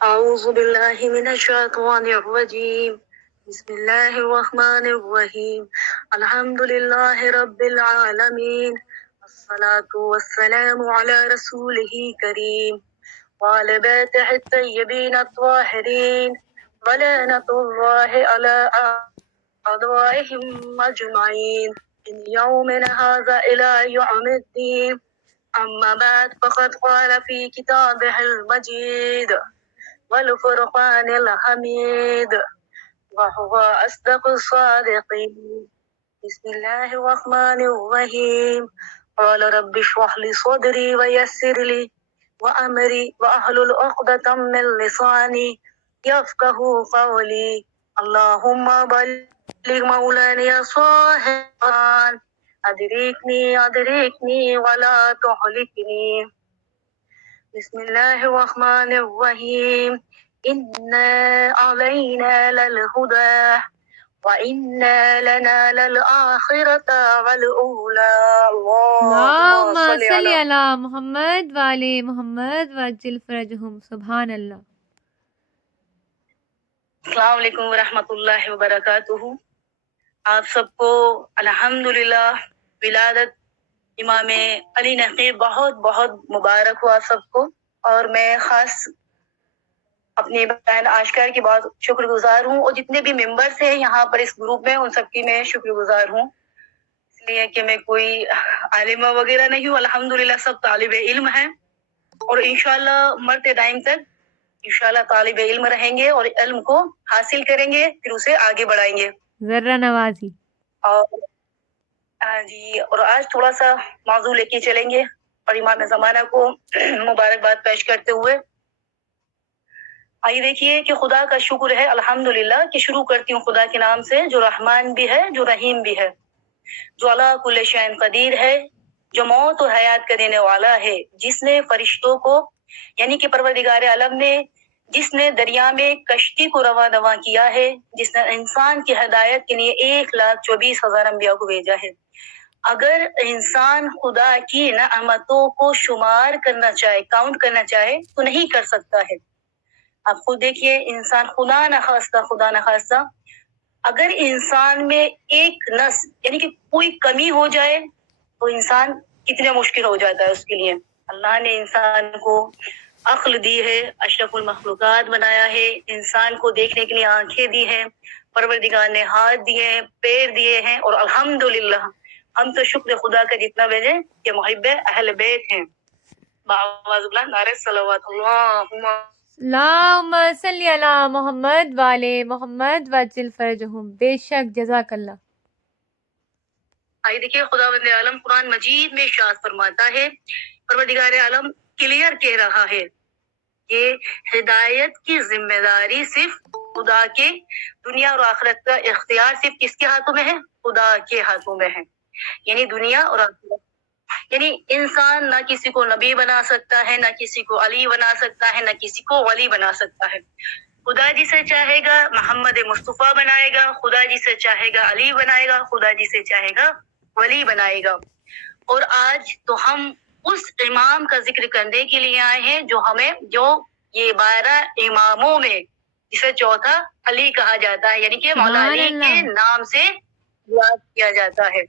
أعوذ بالله من الشيطان الرجيم. بسم الله الرحمن الرحيم. الحمد لله رب العالمين. الصلاة والسلام على رسوله كريم وعلى بيته الطيبين الطاهرين ولعنة الله على أعدائهم أجمعين من يومنا هذا إلى يوم الدين. أما بعد فقد قال في كتابه المجيد والفرقان الحميد وهو أصدق الصادقين. بسم الله الرحمن الرحيم. قال رب اشرح لي صدري ويسر لي وأمري واحلل عقدة من لساني يفقه قولي. اللهم بلغ مولانا صاحبا أدركني ولا تهلكني. بسم الله الرحمن الرحيم. إنا علينا للهدى وإنا لنا للآخرة والأولى. اللهم اللهم صل صل على علی محمد وعلی محمد وعجل فرجہم. سبحان اللہ. السلام علیکم ورحمۃ اللہ وبرکاتہ. آپ سب کو الحمدللہ ولادت امام علی نقی بہت بہت مبارک ہو آپ سب کو. اور میں خاص اپنی بہن آشکار کی بہت شکر گزار ہوں، اور جتنے بھی ممبرس ہیں یہاں پر اس گروپ میں ان سب کی میں شکر گزار ہوں، اس لیے کہ میں کوئی عالمہ وغیرہ نہیں ہوں. الحمدللہ سب طالب علم ہیں، اور انشاءاللہ مرتے ٹائم تک انشاءاللہ طالب علم رہیں گے اور علم کو حاصل کریں گے، پھر اسے آگے بڑھائیں گے. ذرہ نوازی. اور جی، اور آج تھوڑا سا موضوع لے کے چلیں گے، اور امام زمانہ کو مبارکباد پیش کرتے ہوئے آئیے دیکھیے کہ خدا کا شکر ہے الحمدللہ کہ شروع کرتی ہوں خدا کے نام سے، جو رحمان بھی ہے، جو رحیم بھی ہے، جو علی کل شیء قدیر ہے، جو موت و حیات کا دینے والا ہے، جس نے فرشتوں کو یعنی کہ پروردگار عالم نے جس نے دریا میں کشتی کو رواں کیا ہے، جس نے انسان کی ہدایت کے لیے 1,24,000 انبیاء کو بھیجا ہے. اگر انسان خدا کی نعمتوں کو شمار کرنا چاہے، کاؤنٹ کرنا چاہے تو نہیں کر سکتا ہے. آپ خود دیکھیے، انسان خدا نخواستہ اگر انسان میں ایک نس یعنی کہ کوئی کمی ہو جائے تو انسان کتنے مشکل ہو جاتا ہے اس کے لیے. اللہ نے انسان کو عقل دی ہے، اشرف المخلوقات بنایا ہے، انسان کو دیکھنے کے لیے آنکھیں دی ہیں، پروردگار نے ہاتھ دیے ہیں، پیر دیے ہیں، اور الحمدللہ ہم تو شکر خدا کا جتنا بھیجیں کہ محب اہل بیت ہیں. باواز اللہ نعرہ صلوات اللہم. اللہم صل علی محمد وعلی محمد وعجل فرجہم. بے شک، جزاک اللہ. آئیے دیکھیے خدا بند عالم قرآن مجید میں ارشاد فرماتا ہے، پروردگار عالم کلیئر کہہ رہا ہے کہ ہدایت کی ذمہ داری صرف خدا کے، دنیا اور آخرت کا اختیار صرف کس کے ہاتھوں میں ہے؟ خدا کے ہاتھوں میں ہے. یعنی دنیا اور آخرت، یعنی انسان نہ کسی کو نبی بنا سکتا ہے، نہ کسی کو علی بنا سکتا ہے، نہ کسی کو ولی بنا سکتا ہے. خدا جسے چاہے گا محمد مصطفیٰ بنائے گا، خدا جسے چاہے گا علی بنائے گا، خدا جسے چاہے گا ولی بنائے گا. اور آج تو ہم اس امام کا ذکر کرنے کے لیے آئے ہیں جو یہ 12 اماموں میں جسے چوتھا علی کہا جاتا ہے، یعنی کہ مولا سبحان علی کے اللہ. نام سے یاد کیا جاتا ہے.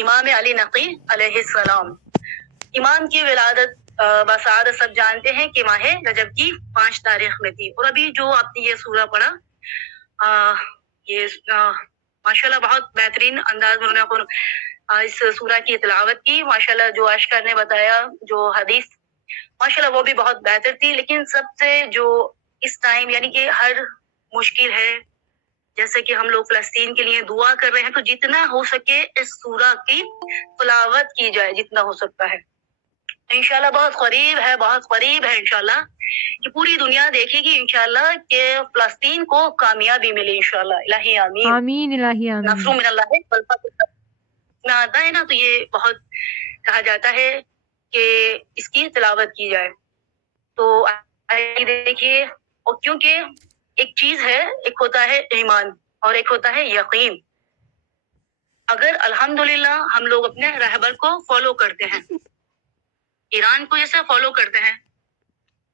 امام علی نقی علیہ السلام. امام کی ولادت بسعادت سب جانتے ہیں کہ ماہ رجب کی 5 تاریخ میں تھی. اور ابھی جو آپ نے یہ سورہ پڑھا، یہ ماشاءاللہ بہت بہترین انداز میں انہوں نے اس سورہ کی تلاوت کی. ماشاءاللہ جو اشکر نے بتایا، جو حدیث ماشاءاللہ وہ بھی بہت بہتر تھی. لیکن سب سے جو اس ٹائم یعنی کہ ہر مشکل ہے، جیسے کہ ہم لوگ فلسطین کے لیے دعا کر رہے ہیں، تو جتنا ہو سکے اس سورہ کی تلاوت کی جائے جتنا ہو سکتا ہے. انشاءاللہ بہت قریب ہے انشاءاللہ کہ پوری دنیا دیکھے گی انشاءاللہ کہ فلسطین کو کامیابی ملے انشاءاللہ. الہی آمین. آمین الہی آمین. نصر من اللہ میں آتا ہے نا، تو یہ بہت کہا جاتا ہے کہ اس کی تلاوت کی جائے. تو آئیے دیکھیے، اور کیونکہ ایک چیز ہے، ایک ہوتا ہے ایمان اور ایک ہوتا ہے یقین. اگر الحمدللہ ہم لوگ اپنے رہبر کو فالو کرتے ہیں، ایران کو جیسے فالو کرتے ہیں،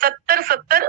70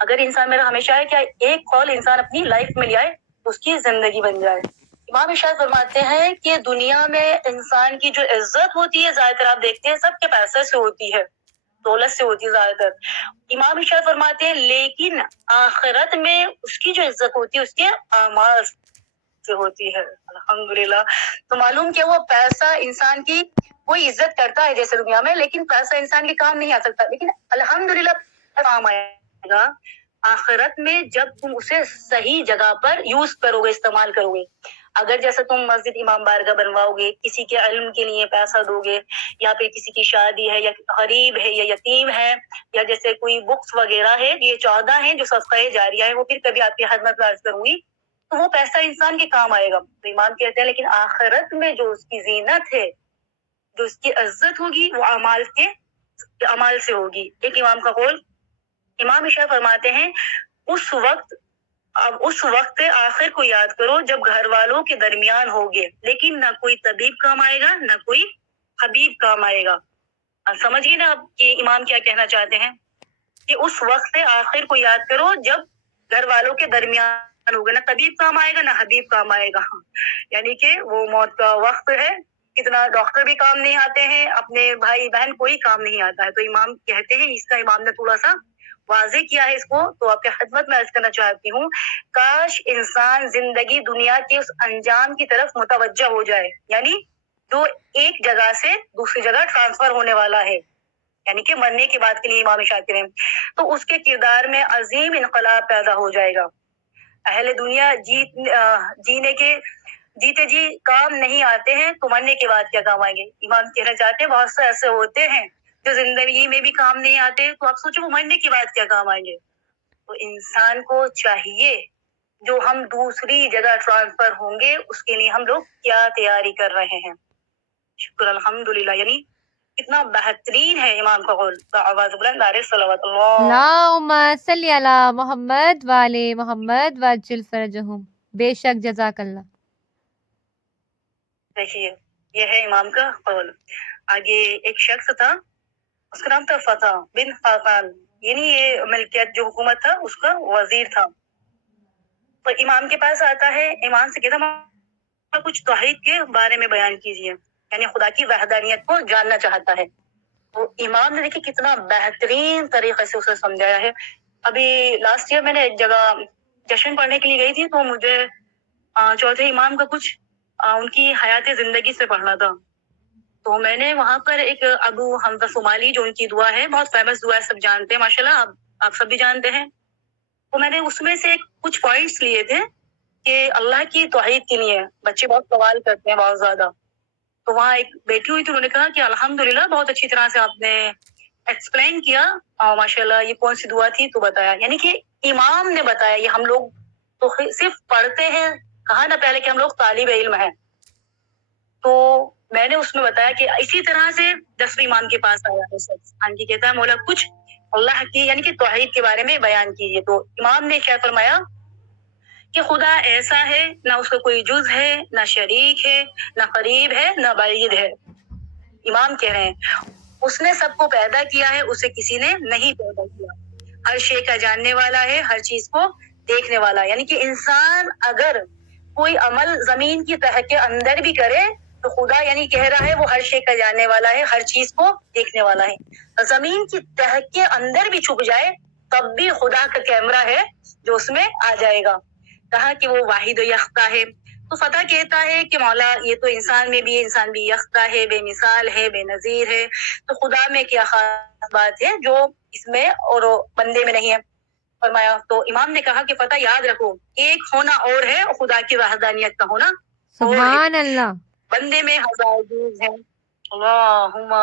اگر انسان میرا ہمیشہ ہے کہ ایک قول انسان اپنی لائف میں لے آئے اس کی زندگی بن جائے. امام ارشاد فرماتے ہیں کہ دنیا میں انسان کی جو عزت ہوتی ہے زیادہ تر آپ دیکھتے ہیں سب کے پیسے سے ہوتی ہے, دولت سے ہوتی ہے زیادہ تر. امام ارشاد فرماتے ہیں لیکن آخرت میں اس کی جو عزت ہوتی ہے اس کے اعمال سے ہوتی ہے. الحمدللہ. تو معلوم کہ وہ پیسہ انسان کی کوئی عزت کرتا ہے جیسے دنیا میں, لیکن پیسہ انسان کے کام نہیں آ سکتا. لیکن الحمدللہ کام آئے گا آخرت میں جب تم اسے صحیح جگہ پر یوز کرو گے, استعمال کرو گے. اگر جیسے تم مسجد امام بارگاہ بنواؤ گے, کسی کے علم کے لیے پیسہ دو گے, یا پھر کسی کی شادی ہے یا غریب ہے یا یتیم ہے, یا جیسے کوئی بکس وغیرہ ہے, یہ 14 ہیں جو صدقہ جاریہ ہے, وہ پھر کبھی آپ کی خدمت میں عرض کروں گی, تو وہ پیسہ انسان کے کام آئے گا. تو امام کہتے ہیں لیکن آخرت میں جو اس کی زینت ہے, جو اس کی عزت ہوگی, وہ اعمال سے ہوگی. ایک امام کا قول, امام ارشاد فرماتے ہیں اس وقت آخر کو یاد کرو جب گھر والوں کے درمیان ہوگے, لیکن نہ کوئی طبیب کام آئے گا نہ کوئی حبیب کام آئے گا. سمجھیے نا آپ کہ امام کیا کہنا چاہتے ہیں, کہ اس وقت آخر کو یاد کرو جب گھر والوں کے درمیان ہوگا, نہ طبیب کام آئے گا نہ حبیب کام آئے گا. یعنی کہ وہ موت کا وقت ہے, کتنا ڈاکٹر بھی کام نہیں آتے ہیں, اپنے بھائی بہن کوئی کام نہیں آتا ہے. تو امام کہتے ہیں, اس کا امام نے تھوڑا سا واضح کیا ہے اس کو, تو آپ کی خدمت میں عرض کرنا چاہتی ہوں, کاش انسان زندگی دنیا کے اس انجام کی طرف متوجہ ہو جائے, یعنی جو ایک جگہ سے دوسری جگہ ٹرانسفر ہونے والا ہے, یعنی کہ مرنے کے بعد کے لیے امام ارشاد کریں, تو اس کے کردار میں عظیم انقلاب پیدا ہو جائے گا. اہل دنیا جیتے جی کام نہیں آتے ہیں, تو مرنے کے بعد کیا کام آئیں گے. امام کہنا چاہتے ہیں بہت سے ایسے ہوتے ہیں جو زندگی میں بھی کام نہیں آتے, تو آپ سوچو وہ مرنے کے بعد کیا کام آئیں گے. تو انسان کو چاہیے جو ہم دوسری جگہ ٹرانسفر ہوں گے اس کے لیے ہم لوگ کیا تیاری کر رہے ہیں. شکر الحمدللہ. یعنی کتنا بہترین ہے امام کا قول. آواز بلند آ رہی, صلوات اللہ. اللہم صلی علی محمد والے محمد وعجل فرجہم. بے شک جزاک اللہ. دیکھیے یہ ہے امام کا قول. آگے ایک شخص تھا, اس کا نام تھا فتح بن خاقان, یعنی یہ ملکیت جو حکومت تھا اس کا وزیر تھا. تو امام کے پاس آتا ہے, امام سے کہتا کچھ توحید کے بارے میں بیان کیجیے, یعنی خدا کی وحدانیت کو جاننا چاہتا ہے. تو امام نے دیکھیے کتنا بہترین طریقے سے اسے سمجھایا ہے. ابھی لاسٹ ایئر میں نے ایک جگہ جشن پڑھنے کے لیے گئی تھی, تو مجھے چوتھے امام کا کچھ ان کی حیات زندگی سے پڑھنا تھا. تو میں نے وہاں پر ایک ابو حمزہ صومالی, جو ان کی دعا ہے, بہت فیمس دعا ہے, سب جانتے ہیں ماشاءاللہ, آپ سب بھی جانتے ہیں. تو میں نے اس میں سے کچھ پوائنٹس لیے تھے کہ اللہ کی توحید کے لیے بچے بہت سوال کرتے ہیں بہت زیادہ. تو وہاں ایک بیٹھی ہوئی تھی, انہوں نے کہا کہ الحمدللہ بہت اچھی طرح سے آپ نے ایکسپلین کیا, ماشاءاللہ یہ کون سی دعا تھی, تو بتایا. یعنی کہ امام نے بتایا. یہ ہم لوگ تو صرف پڑھتے ہیں, کہا نا پہلے کہ ہم لوگ طالب علم ہیں, تو میں نے اس میں بتایا کہ اسی طرح سے 10ویں امام کے پاس آیا ہے سب. ہاں جی, کہتا ہے مولا کچھ اللہ کی یعنی کہ توحید کے بارے میں بیان کیجیے. تو امام نے کیا فرمایا کہ خدا ایسا ہے, نہ اس کا کوئی جز ہے, نہ شریک ہے, نہ قریب ہے, نہ بعید ہے. امام کہہ رہے ہیں اس نے سب کو پیدا کیا ہے, اسے کسی نے نہیں پیدا کیا. ہر شے کا جاننے والا ہے, ہر چیز کو دیکھنے والا. یعنی کہ انسان اگر کوئی عمل زمین کی تہ کے اندر بھی کرے تو خدا یعنی کہہ رہا ہے وہ ہر شے کا جاننے والا ہے, ہر چیز کو دیکھنے والا ہے. زمین کی تہ کے اندر بھی چھپ جائے تب بھی خدا کا کیمرہ ہے جو اس میں آ جائے گا. کہا کہ وہ واحد و یختہ ہے. تو فتح کہتا ہے کہ مولا یہ تو انسان میں بھی ہے, انسان بھی یختہ ہے, بے مثال ہے, بے نظیر ہے, تو خدا میں کیا خاص بات ہے جو اس میں اور بندے میں نہیں ہے. فرمایا تو امام نے کہا کہ فتح یاد رکھو, ایک ہونا اور ہے اور خدا کی وحدانیت کا ہونا اور ہے. سبحان اللہ. بندے میں ہزار جز ہیں. اللہم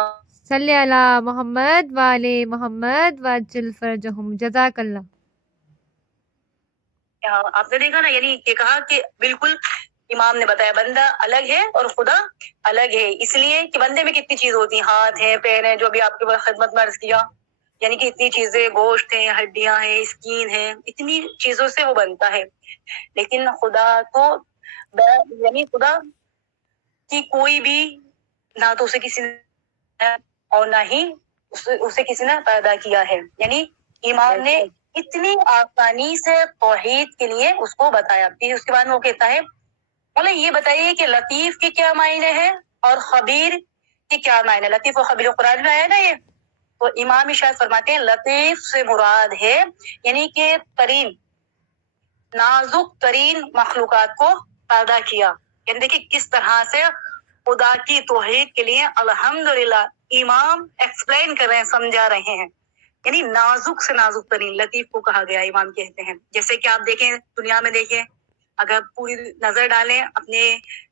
صلی علی محمد والے محمد وعجل فرجہم. جزاک اللہ. آپ نے دیکھا نا, یعنی یہ کہا کہ بالکل امام نے بتایا بندہ الگ ہے اور خدا الگ ہے, اس لیے کہ بندے میں کتنی چیز ہوتی ہیں, ہاتھ ہیں, پیر ہیں, جو بھی آپ کے خدمت میں عرض کیا, یعنی کہ اتنی چیزیں, گوشت ہیں, ہڈیاں ہیں, اسکین ہیں, اتنی چیزوں سے وہ بنتا ہے. لیکن خدا تو یعنی خدا کی کوئی بھی نہ تو اسے کسی نے اور نہ ہی اسے کسی نے پیدا کیا ہے. یعنی امام نے اتنی آسانی سے توحید کے لیے اس کو بتایا. پھر اس کے بعد وہ کہتا ہے مولا یہ بتائیے کہ لطیف کے کیا معنی ہے اور خبیر کے کیا معنی ہے. لطیف و خبیر قرآن میں آیا نا یہ. تو امام ارشاد فرماتے ہیں لطیف سے مراد ہے یعنی کہ ترین نازک ترین مخلوقات کو پیدا کیا. یعنی دیکھیں کس طرح سے خدا کی توحید کے لیے الحمدللہ امام ایکسپلین کر رہے ہیں, سمجھا رہے ہیں. یعنی نازک سے نازک ترین لطیف کو کہا گیا, امام کہتے ہیں. جیسے کہ آپ دیکھیں دنیا میں دیکھیں, اگر پوری نظر ڈالیں اپنے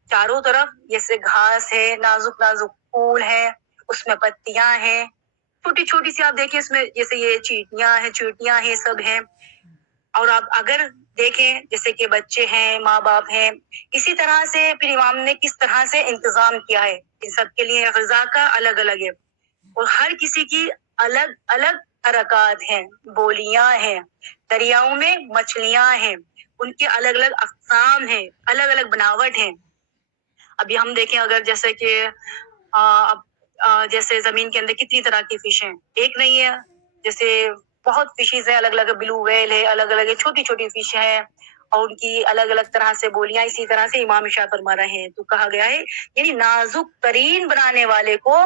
چاروں طرف, جیسے گھاس ہے, نازک نازک پھول ہے, اس میں پتیاں ہیں, چھوٹی چھوٹی سی آپ دیکھیں اس میں جیسے یہ چیٹیاں ہیں سب ہیں. اور آپ اگر دیکھیں جیسے کہ بچے ہیں, ماں باپ ہیں, اسی طرح سے پھر امام نے کس طرح سے انتظام کیا ہے. ان سب کے لیے غذا کا الگ الگ ہے اور ہر کسی کی الگ الگ حرکات ہیں, بولیاں ہیں, دریاؤں میں مچھلیاں ہیں, ان کے الگ الگ اقسام ہیں, الگ الگ بناوٹ ہیں. ابھی ہم دیکھیں اگر جیسے کہ جیسے زمین کے اندر کتنی طرح کی فش ہیں, ایک نہیں ہے, جیسے بہت فشیز ہیں, الگ الگ بلو ویل ہے, الگ الگ چھوٹی چھوٹی فش ہیں اور ان کی الگ الگ طرح سے بولیاں. اسی طرح سے امام ارشاد فرما رہے ہیں تو کہا گیا ہے یعنی نازک ترین بنانے والے کو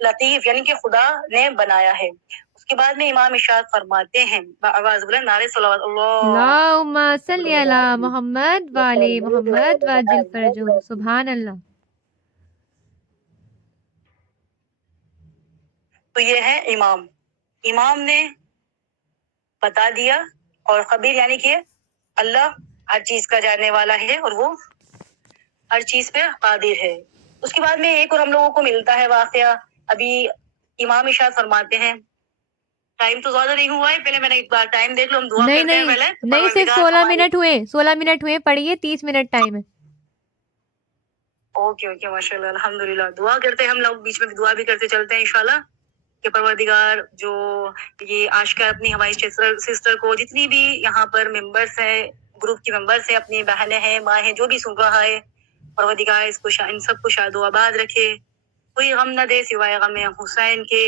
لطیف یعنی کہ خدا نے بنایا ہے. اس کے بعد میں امام ارشاد فرماتے ہیں آواز بلند نعرہ صلوات اللہ اللہم صلی علی محمد وعلی محمد وعجل فرجہم. سبحان اللہ. تو یہ ہے امام. امام نے بتا دیا اور خبیر یعنی کہ اللہ ہر چیز کا جاننے والا ہے اور وہ ہر چیز پہ قادر ہے. اس کے بعد میں ایک اور ہم لوگوں کو ملتا ہے واقعہ. ابھی امام ارشاد فرماتے ہیں, ٹائم تو زیادہ نہیں ہوا ہے, پہلے میں نے ایک بار ٹائم دیکھ لو, ہم دعا کرتے ہیں پہلے. نہیں صرف 16 منٹ ہوئے, پڑھیے 30 منٹ ٹائم ہے. اوکے ماشاء اللہ الحمدللہ. دعا کرتے ہیں ہم لوگ, بیچ میں دعا بھی کرتے چلتے ہیں انشاءاللہ کہ پروردگار جو یہ عاشقہ اپنی ہماری سسٹر کو, جتنی بھی یہاں پر ممبرس ہیں, گروپ کی ممبرس ہیں, اپنی بہنیں ہیں, ماں ہیں, جو بھی سن رہا ہے, پروردگار اس کو ان سب کو شاد و آباد رکھے, کوئی غم نہ دے سوائے غم حسین کے.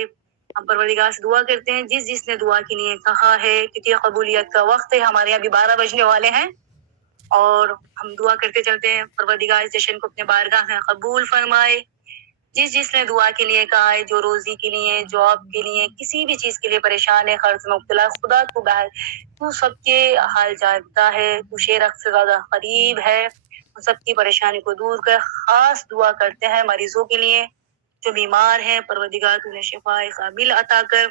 ہم پروردگار سے دعا کرتے ہیں جس نے دعا کے لیے کہا ہے, کیونکہ قبولیت کا وقت ہے, ہمارے یہاں ابھی 12 بجنے والے ہیں, اور ہم دعا کرتے چلتے ہیں پروردگار اس جشن کو اپنے بارگاہ میں قبول فرمائے. جس نے دعا کے لیے کہا ہے, جو روزی کے لیے, جاب کے لیے, کسی بھی چیز کے لیے پریشان ہے, قرض میں مبتلا, خدا تو تو سب کے حال جانتا ہے, تو شیرخ سے زیادہ قریب ہے, ان سب کی پریشانی کو دور کر. خاص دعا کرتے ہیں مریضوں کے لیے جو بیمار ہیں, پروردگار تو انہیں شفا کامل عطا کر.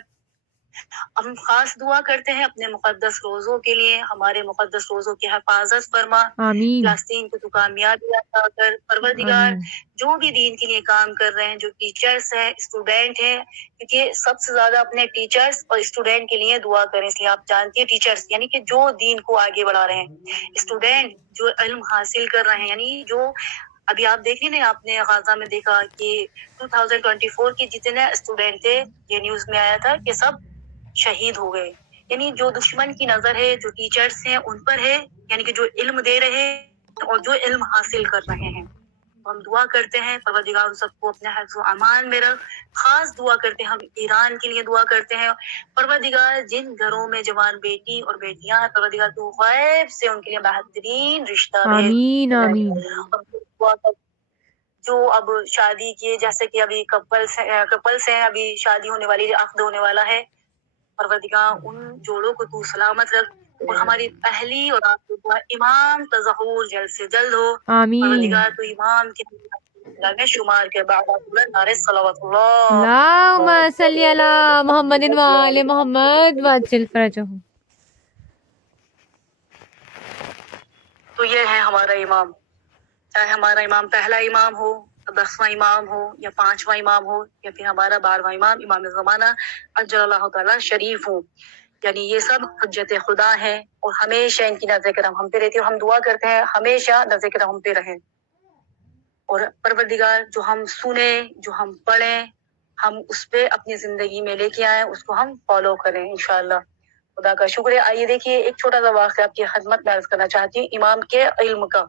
ہم خاص دعا کرتے ہیں اپنے مقدس روزوں کے لیے, ہمارے مقدس روزوں کی حفاظت فرما, آمین فلسطین کو تو کامیابی عطا کر. پروردگار جو بھی دین کے لیے کام کر رہے ہیں, جو ٹیچرز ہیں, اسٹوڈینٹ ہیں, کیونکہ سب سے زیادہ اپنے ٹیچرز اور اسٹوڈینٹ کے لیے دعا کریں. اس لیے آپ جانتے ہیں ٹیچرز یعنی کہ جو دین کو آگے بڑھا رہے ہیں, اسٹوڈینٹ جو علم حاصل کر رہے ہیں, یعنی جو ابھی آپ دیکھ لیں, آپ نے غزہ میں دیکھا کہ 2024 کے جتنے اسٹوڈینٹ تھے, یہ نیوز میں آیا تھا کہ سب شہید ہو گئے. یعنی جو دشمن کی نظر ہے, جو ٹیچرز ہیں ان پر ہے, یعنی کہ جو علم دے رہے ہیں اور جو علم حاصل کر رہے ہیں. ہم دعا کرتے ہیں پروردگار ان سب کو اپنے حفظ و امان میں رکھ. خاص دعا کرتے ہیں ہم ایران کے لیے دعا کرتے ہیں, پروردگار جن گھروں میں جوان بیٹی اور بیٹیاں ہیں, پروردگار تو غیب سے ان کے لیے بہترین رشتہ بھیج. آمین آمین. جو اب شادی کیے, جیسے کہ ابھی کپلس ہیں, ابھی شادی ہونے والی, عقد ہونے والا ہے, پروردگار ان جوڑوں کو تو سلامت رکھ. اور ہماری پہلی اور آخری دعا امام کا ظہور جلد سے جلد ہو. آمین. پروردگار تو امام کے میں شمار کے بعد نعرہ صلوات اللہ اللہم صلی علی محمد وعلی محمد وعجل فرجہم. تو یہ ہے ہمارا امام. چاہے ہمارا امام پہلا امام ہو, 10واں امام ہو, یا 5واں امام ہو, یا پھر ہمارا 12واں امام امام زمانہ اجل اللہ تعالی شریف ہو, یعنی یہ سب حجت خدا ہیں اور ہمیشہ ان کی نظر کرم ہم پہ رہتی ہے. ہم دعا کرتے ہیں ہمیشہ نظر کرم ہم پہ رہیں, اور پروردگار جو ہم سنیں, جو ہم پڑھیں, ہم اس پہ اپنی زندگی میں لے کے آئیں, اس کو ہم فالو کریں انشاءاللہ. خدا کا شکر ہے. آئیے دیکھیے ایک چھوٹا سا واقعہ آپ کی خدمت میں عرض کرنا چاہتی ہوں. امام کے علم کا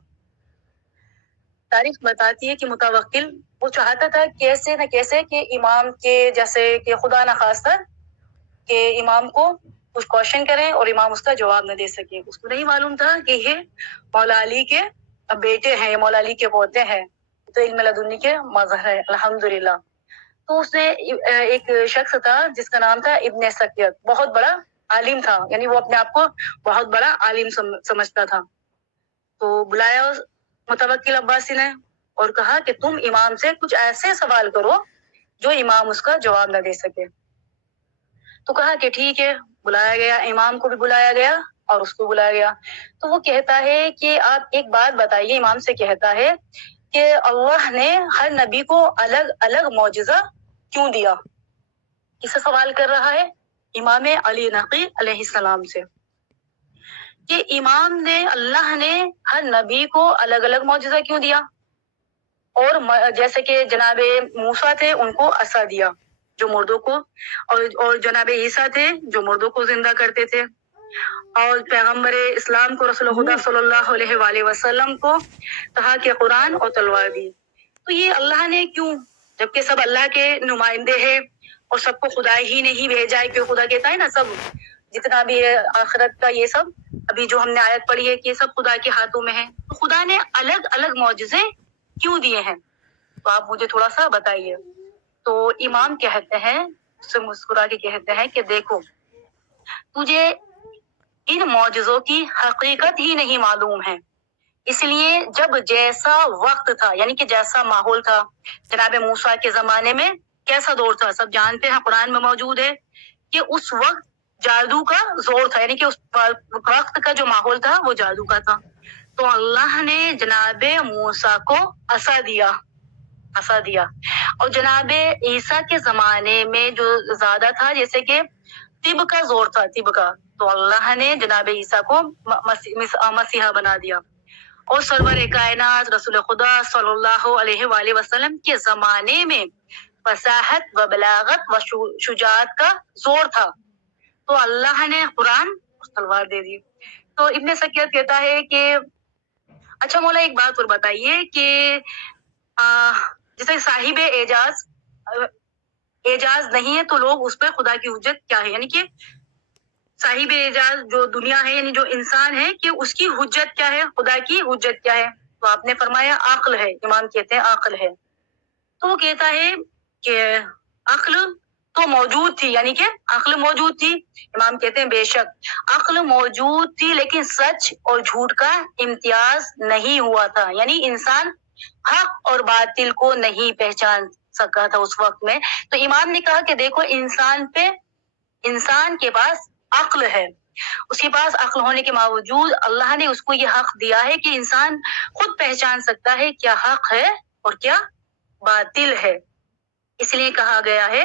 تاریخ بتاتی ہے کہ متوکل وہ چاہتا تھا کیسے نہ کیسے کہ امام کے جیسے کہ خدا نہ خواستہ کہ امام کو کچھ کوشچن کریں اور امام اس کا جواب نہ دے سکیں. اس کو نہیں معلوم تھا کہ یہ مولا علی کے بیٹے ہیں, یہ مولا علی کے پوتے ہیں, تو علم لدنی کے مظہر ہے الحمدللہ. تو اس نے ایک شخص تھا جس کا نام تھا ابن سکیت, بہت بڑا عالم تھا, یعنی وہ اپنے آپ کو بہت بڑا عالم سمجھتا تھا. تو بلایا متوکل عباسی نے اور کہا کہ تم امام سے کچھ ایسے سوال کرو جو امام اس کا جواب نہ دے سکے. تو کہا کہ ٹھیک ہے. بلایا گیا, امام کو بھی بلایا گیا اور اس کو بلایا گیا. تو وہ کہتا ہے کہ آپ ایک بات بتائیے, امام سے کہتا ہے کہ اللہ نے ہر نبی کو الگ الگ معجزہ کیوں دیا؟ کس سے سوال کر رہا ہے؟ امام علی نقی علیہ السلام سے, کہ امام نے, اللہ نے ہر نبی کو الگ الگ معجزہ کیوں دیا؟ اور جیسے کہ جناب موسیٰ تھے, ان کو عصا دیا جو مردوں کو, اور جناب عیسیٰ تھے جو مردوں کو زندہ کرتے تھے, اور پیغمبر اسلام کو رسول خدا صلی اللہ علیہ وآلہ وسلم کو کہا کہ قرآن اور تلوار دی. تو یہ اللہ نے کیوں, جبکہ سب اللہ کے نمائندے ہیں اور سب کو خدا ہی نے ہی بھیجا ہے, کیوں خدا کہتا ہے نا سب جتنا بھی ہے آخرت کا, یہ سب ابھی جو ہم نے آیت پڑھی ہے کہ یہ سب خدا کے ہاتھوں میں ہے, تو خدا نے الگ الگ معجزے کیوں دیے ہیں؟ تو آپ مجھے تھوڑا سا بتائیے. تو امام کہتے ہیں, اس سے مسکرا کے کہتے ہیں کہ دیکھو, تجھے ان معجزوں کی حقیقت ہی نہیں معلوم ہے, اس لیے جب جیسا وقت تھا, یعنی کہ جیسا ماحول تھا, جناب موسیٰ کے زمانے میں کیسا دور تھا, سب جانتے ہیں, قرآن میں موجود ہے کہ اس وقت جادو کا زور تھا, یعنی کہ اس وقت کا جو ماحول تھا وہ جادو کا تھا. تو اللہ نے جناب موسیٰ کو عصا دیا, اور جناب عیسیٰ کے زمانے میں جو زیادہ تھا, جیسے کہ طب کا زور تھا, طب کا, تو اللہ نے جناب عیسیٰ کو مسیحا بنا دیا. اور سرور کائنات رسول خدا صلی اللہ علیہ وآلہ وسلم کے زمانے میں فصاحت و بلاغت و شجاعت کا زور تھا, تو اللہ نے قرآن اور تلوار دے دی. تو ابن سکیت کہتا ہے کہ اچھا مولا ایک بات اور بتائیے کہ جیسے صاحب اعجاز نہیں ہے تو لوگ اس پہ خدا کی حجت کیا ہے, یعنی کہ صاحب اعجاز جو دنیا ہے, یعنی جو انسان ہے, کہ اس کی حجت کیا ہے, خدا کی حجت کیا ہے؟ تو آپ نے فرمایا عقل ہے. امام کہتے ہیں عقل ہے. تو وہ کہتا ہے کہ عقل تو موجود تھی, یعنی کہ عقل موجود تھی. امام کہتے ہیں بے شک عقل موجود تھی, لیکن سچ اور جھوٹ کا امتیاز نہیں ہوا تھا, یعنی انسان حق اور باطل کو نہیں پہچان سکا تھا اس وقت میں. تو امام نے کہا کہ دیکھو, انسان کے پاس عقل ہے, اس کے پاس عقل ہونے کے باوجود اللہ نے اس کو یہ حق دیا ہے کہ انسان خود پہچان سکتا ہے کیا حق ہے اور کیا باطل ہے. اس لیے کہا گیا ہے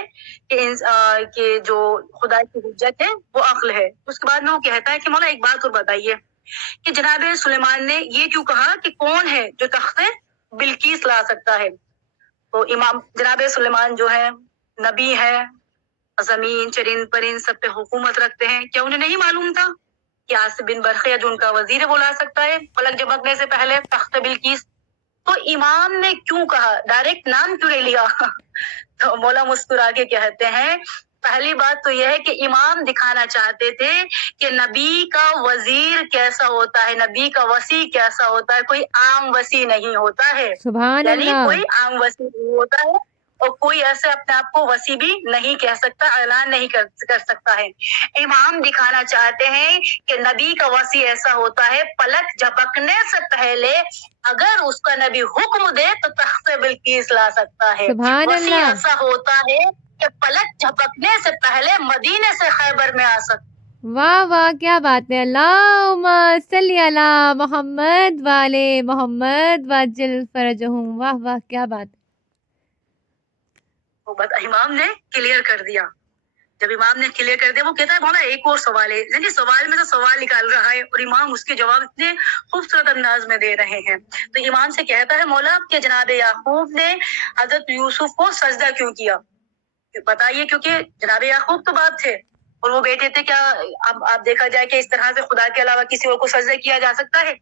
کہ جو خدا کی حجت ہے وہ عقل ہے. اس کے بعد میں وہ کہتا ہے کہ مولا ایک بات اور بتائیے کہ جناب سلیمان نے یہ کیوں کہا کہ کون ہے جو تخت بلقیس لا سکتا ہے؟ تو امام جناب سلیمان جو ہے نبی ہے, زمین چرند پرند سب پہ حکومت رکھتے ہیں, کیا انہیں نہیں معلوم تھا کہ آصف بن برقیہ جو ان کا وزیر ہے وہ لا سکتا ہے پلک جھپکنے سے پہلے تخت بلقیس؟ تو امام نے کیوں کہا, ڈائریکٹ نام کیوں لے لیا؟ تو مولا مسکرا کے کہتے ہیں پہلی بات تو یہ ہے کہ امام دکھانا چاہتے تھے کہ نبی کا وزیر کیسا ہوتا ہے, نبی کا وصی کیسا ہوتا ہے. کوئی عام وصی نہیں ہوتا ہے, سبحان یعنی اللہ. کوئی عام وصی نہیں ہوتا ہے, اور کوئی ایسے اپنے آپ کو وصی بھی نہیں کہہ سکتا, اعلان نہیں کر سکتا ہے. امام دکھانا چاہتے ہیں کہ نبی کا وصی ایسا ہوتا ہے پلک جھپکنے سے پہلے اگر اس کا نبی حکم دے تو تخت بلقیس لا سکتا ہے. سبحان وصی اللہ. ایسا ہوتا ہے کہ پلک جھپکنے سے پہلے مدینے سے خیبر میں آ سکتا. واہ واہ, کیا بات ہے. اللہم صلی علی محمد والے محمد وعجل فرجہم. واہ واہ, کیا بات. امام نے کلیئر کر دیا. جب امام نے کلیئر کر دیا, وہ کہتا ہے مولا ایک اور سوال ہے, یعنی سوال میں سے سوال نکال رہا ہے اور امام اس کے جواب اتنے خوبصورت انداز میں دے رہے ہیں. تو امام سے کہتا ہے مولا کہ جناب یعقوب نے حضرت یوسف کو سجدہ کیوں کیا؟ بتائیے, کیونکہ جناب یعقوب تو باپ تھے اور وہ بیٹے تھے. کیا آپ دیکھا جائے کہ اس طرح سے خدا کے علاوہ کسی اور کو سجدہ کیا جا سکتا ہے؟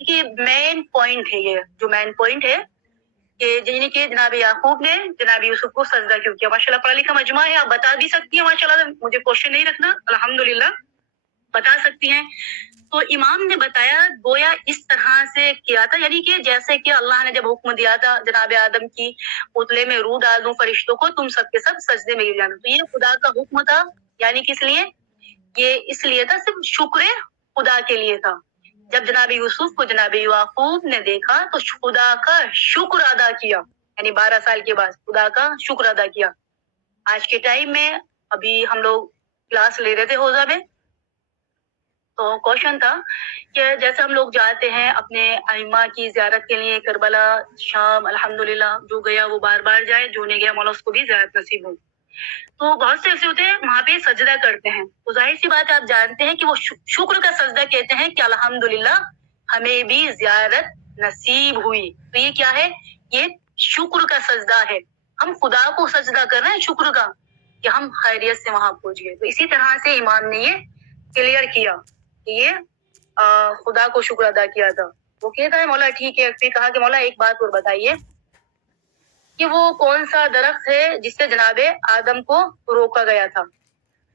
یہ مین پوائنٹ ہے, یہ جو مین پوائنٹ ہے کہ جناب یعقوب نے جناب یوسف کو سجدہ کیوں کیا. ماشاءاللہ پڑھا لکھا مجمع ہے, آپ بتا بھی سکتی ہیں, ماشاءاللہ مجھے کوشچن نہیں رکھنا, الحمدللہ. بتا سکتی ہیں؟ تو امام نے بتایا گویا اس طرح سے کیا تھا، یعنی کہ جیسے کہ اللہ نے جب حکم دیا تھا جناب آدم کی پتلے میں روح ڈال دوں فرشتوں کو، تم سب کے سب سجدے میں گر جانا، تو یہ خدا کا حکم تھا، یعنی کس لیے؟ یہ اس لیے تھا، صرف شکر خدا کے لیے تھا۔ جب جناب یوسف کو جناب یعقوب نے دیکھا تو خدا کا شکر ادا کیا، یعنی 12 سال کے بعد خدا کا شکر ادا کیا۔ آج کے ٹائم میں ابھی ہم لوگ کلاس لے رہے تھے حوزہ میں، تو کوشچن تھا کہ جیسے ہم لوگ جاتے ہیں اپنے ائمہ کی زیارت کے لیے کربلا، شام، الحمدللہ جو گیا وہ بار بار جائے، جو نہیں گیا مولا اس کو بھی زیارت نصیب ہو۔ تو بہت سے ایسے ہوتے ہیں وہاں پہ سجدہ کرتے ہیں، تو ظاہر سی بات ہے آپ جانتے ہیں کہ وہ شکر کا سجدہ کہتے ہیں کہ الحمدللہ ہمیں بھی زیارت نصیب ہوئی، تو یہ کیا ہے؟ یہ شکر کا سجدہ ہے، ہم خدا کو سجدہ کر رہے ہیں شکر کا کہ ہم خیریت سے وہاں پہنچ گئے۔ تو اسی طرح سے امام نے یہ کلیئر کیا کہ یہ خدا کو شکر ادا کیا تھا۔ وہ کہتا ہے مولا ٹھیک ہے، پھر کہا کہ مولا ایک بات اور بتائیے کہ وہ کون سا درخت ہے جس سے جناب آدم کو روکا گیا تھا؟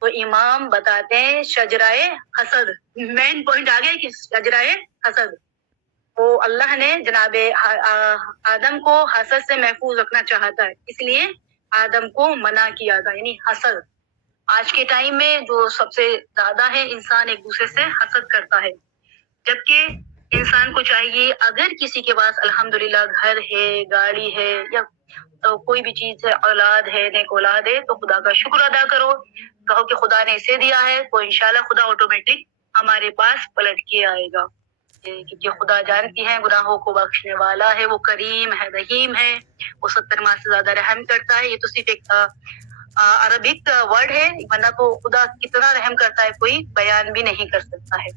تو امام بتاتے ہیں شجرائے حسد، مین پوائنٹ آ گیا کہ شجرائے حسد، وہ اللہ نے جناب آدم کو حسد سے محفوظ رکھنا چاہتا ہے، اس لیے آدم کو منع کیا تھا، یعنی حسد۔ آج کے ٹائم میں جو سب سے زیادہ ہے انسان ایک دوسرے سے حسد کرتا ہے، جبکہ انسان کو چاہیے اگر کسی کے پاس الحمدللہ گھر ہے، گاڑی ہے، یا تو کوئی بھی چیز ہے، اولاد ہے، نیک اولاد ہے، تو خدا کا شکر ادا کرو، کہو کہ خدا نے اسے دیا ہے تو انشاءاللہ خدا آٹومیٹک ہمارے پاس پلٹ کے آئے گا، کیونکہ خدا جانتی ہے گناہوں کو بخشنے والا ہے، وہ کریم ہے، رحیم ہے، وہ 70 ماہ سے زیادہ رحم کرتا ہے۔ یہ تو صرف ایک عربک ورڈ ہے، ورنہ تو خدا کتنا رحم کرتا ہے کوئی بیان بھی نہیں کر سکتا ہے۔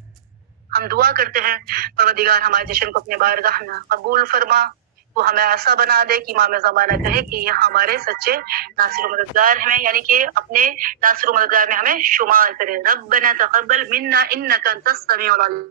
ہم دعا کرتے ہیں پروردگار ہمارے جشن کو اپنے بارگاہ میں قبول فرما، تو ہمیں ایسا بنا دے کہ امام زمانہ کہے کہ یہ ہمارے سچے ناصر و مددگار ہیں، یعنی کہ اپنے ناصر و مددگار میں ہمیں شمار کرے۔ ربنا تقبل منا انک انت السمیع العلیم۔